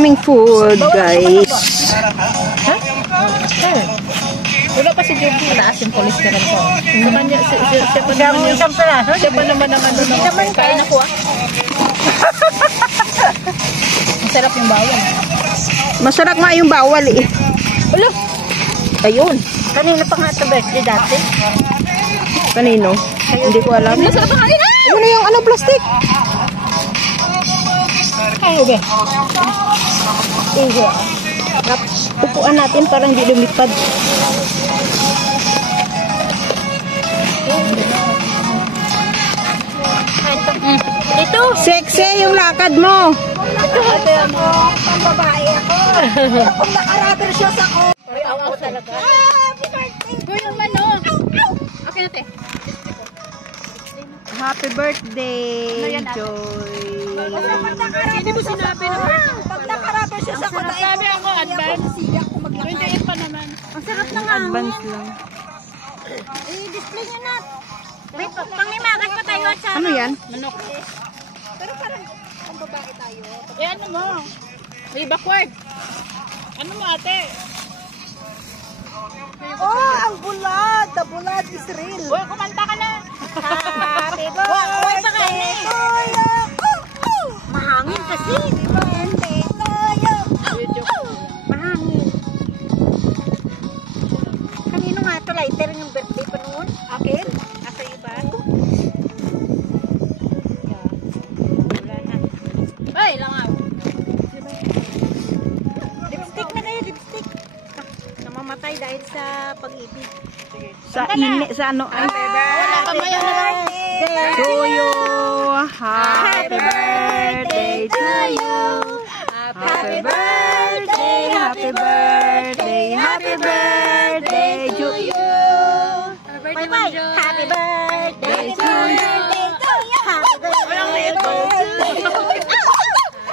aming food, guys. Wala pa si Joby. Mataas yung cholesterol ko. Sa kanya, siya pa naman ang ano naman. Kain ako ah. Masarap yung bawal. Masarap nga yung bawal eh. Wala. Ayun. Kanina pa nga ito birthday dati. Kanino? Hindi ko alam. Masarap pa kanina. Ayun na yung ano, plastic. Ano ba? Upuan natin para hindi lumipad. Ito. Sexy yung lakad mo. Ito mo. Pambabae ako. Kung naka-rubber shoes ako. Ay, aw talaga. Happy birthday. Goy naman no. Okay natin. Happy birthday, Joy. Hindi mo sinabi na birthday. Pag naka-rubber shoes ako, sabi ako advance. Hindi pa naman. Ang sarap na nga. Advance lang. I-display nyo na. Wait, panglimakan pa tayo sa Ano yan? manok. Pero parang kung babae tayo. Eh ano mo? May backward. Ano mo ate? Oh, ang bulad. The bulad is real. Uy, kumanta ka na. Happy birthday to you. Mahangin kasi. Birthday to you. Mahangin. Kanino nga ito? Lighter yung birthday pa noon? Akin? Asa iyo ba? Wala na. Ay, langaw. Lipstick na kayo, lipstick. Namamatay dahil sa pag-ibig. Sa ini, sa ano? Ay, Wala pa ba yan? to you. Happy birthday to you. Happy birthday, happy birthday, happy birthday to you. Happy birthday, happy birthday to you. Happy birthday to you.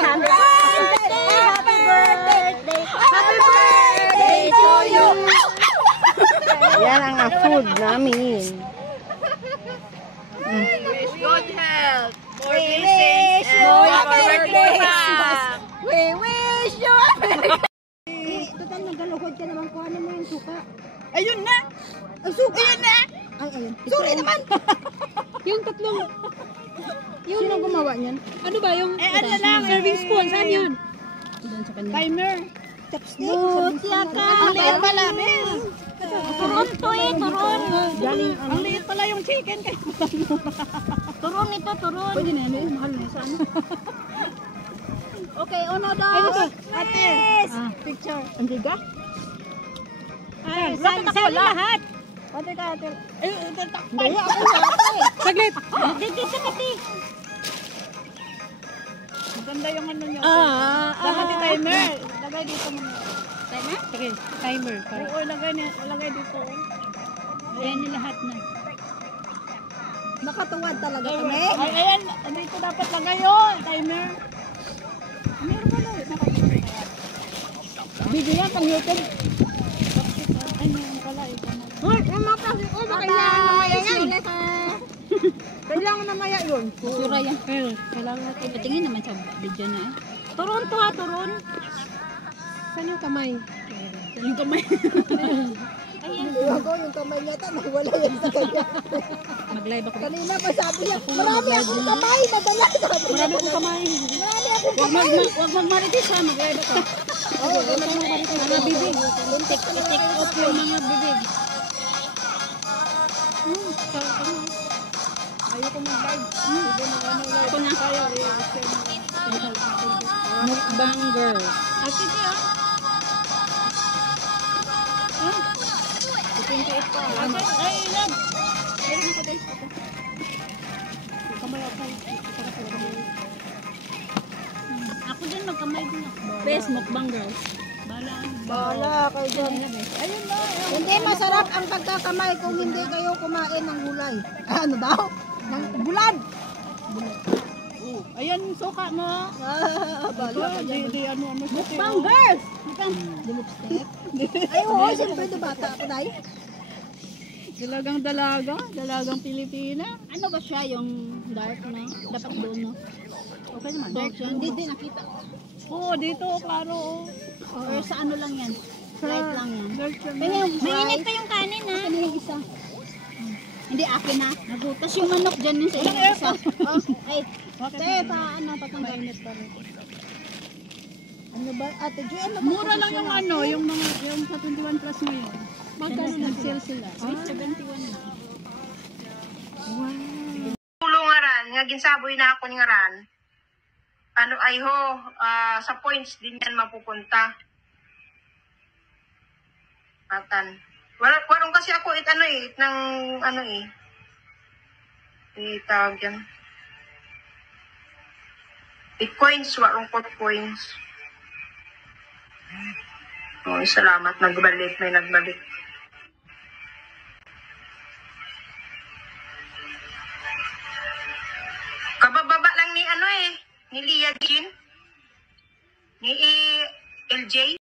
Happy birthday, happy birthday to you. Yan ang food namin. Wish good health, more blessings, and more birthdays. We wish you total nagaluhod ka naman kung ano mo yung suka. Ayun na! Ang suka! Ayun na! Ay, ayun. Sorry naman! Yung tatlong... Sino gumawa niyan? Ano ba yung... ano lang, serving spoon. Saan yun? Timer. Butya ka! Ang liit pala, Bes! Turon to eh, turon. Ang liit pala yung chicken. Turon ito, turon. Pwede na yun, mahal na saan. Okay, uno, dos. Ate. Picture. Ang giga? Ay, saan lahat? Ate ka, ate. Ay, takpay. Saglit. Dito sa kati. Maganda yung ano nyo. Dapat yung timer. Lagay dito muna. Timer? Sige, timer. Oo, lagay dito. Ayan yung lahat na. Nakatuwad talaga kami. Ay, ayan. Dito dapat lagay yun. Timer. Meron ba na? Video yan, pang YouTube. Ay, meron pala. Hoy, yung mga plastic. Oh, kailangan na maya yan. Kailangan na maya yun. Sura yan. Pero, kailangan natin. Patingin naman sa video na eh. Turon to ha, turon. Saan yung kamay? Yung kamay. Ayan. Yung kamay niya, nawala yan sa kanya. Mag-live ako. Kanina pa sabi niya, marami akong kamay. Nadala sabi niya. Marami akong kamay. Marami akong kamay. Huwag magmaritis ha, mag-live ako. Oo, huwag magmaritis. Mga bibig. Take off yung mga bibig. Ayoko mag-live. Ako na. Mukbang girl. Ate siya. Ay, love. Meron ako tayo. Kamay ako. Ako din magkamay din ako. Best mukbang girl. Bahala kayo dyan. Ayun na. Hindi masarap ang pagkakamay kung hindi kayo kumain ng gulay. Ano daw? Ng bulad. Ayan, suka mo. Bahala ka dyan. Di ano mukbang girl. Ay, oo, siyempre na bata ako na eh. Dalagang dalaga, dalagang Pilipina. Ano ba siya yung dark na? Dapat doon mo. Okay naman. Dark siya. Hindi din nakita. Oo, dito, klaro. Or sa ano lang yan? Light lang yan. Mainit pa yung kanin, ha? Ano yung isa? Hindi, akin na. Nagutas yung manok dyan yun sa inyo isa. Ay, te, ano, patanggal. Ano ba, Ate Joy, ano ba? Mura lang yung ano, yung mga, yung sa 21 plus ngayon. Magkano nag-sale sila? 871 na. Tulong nga ran, nga ginsaboy na ako nga ran. Ano ay ho, sa points din yan mapupunta. Atan. Warong kasi ako ng ano eh. Tawag yan. Coins, warong pot coins. Oh, salamat. Nagbalik, may nagbalik. Kabababa lang ni ano eh, ni Lia Jean, ni LJ.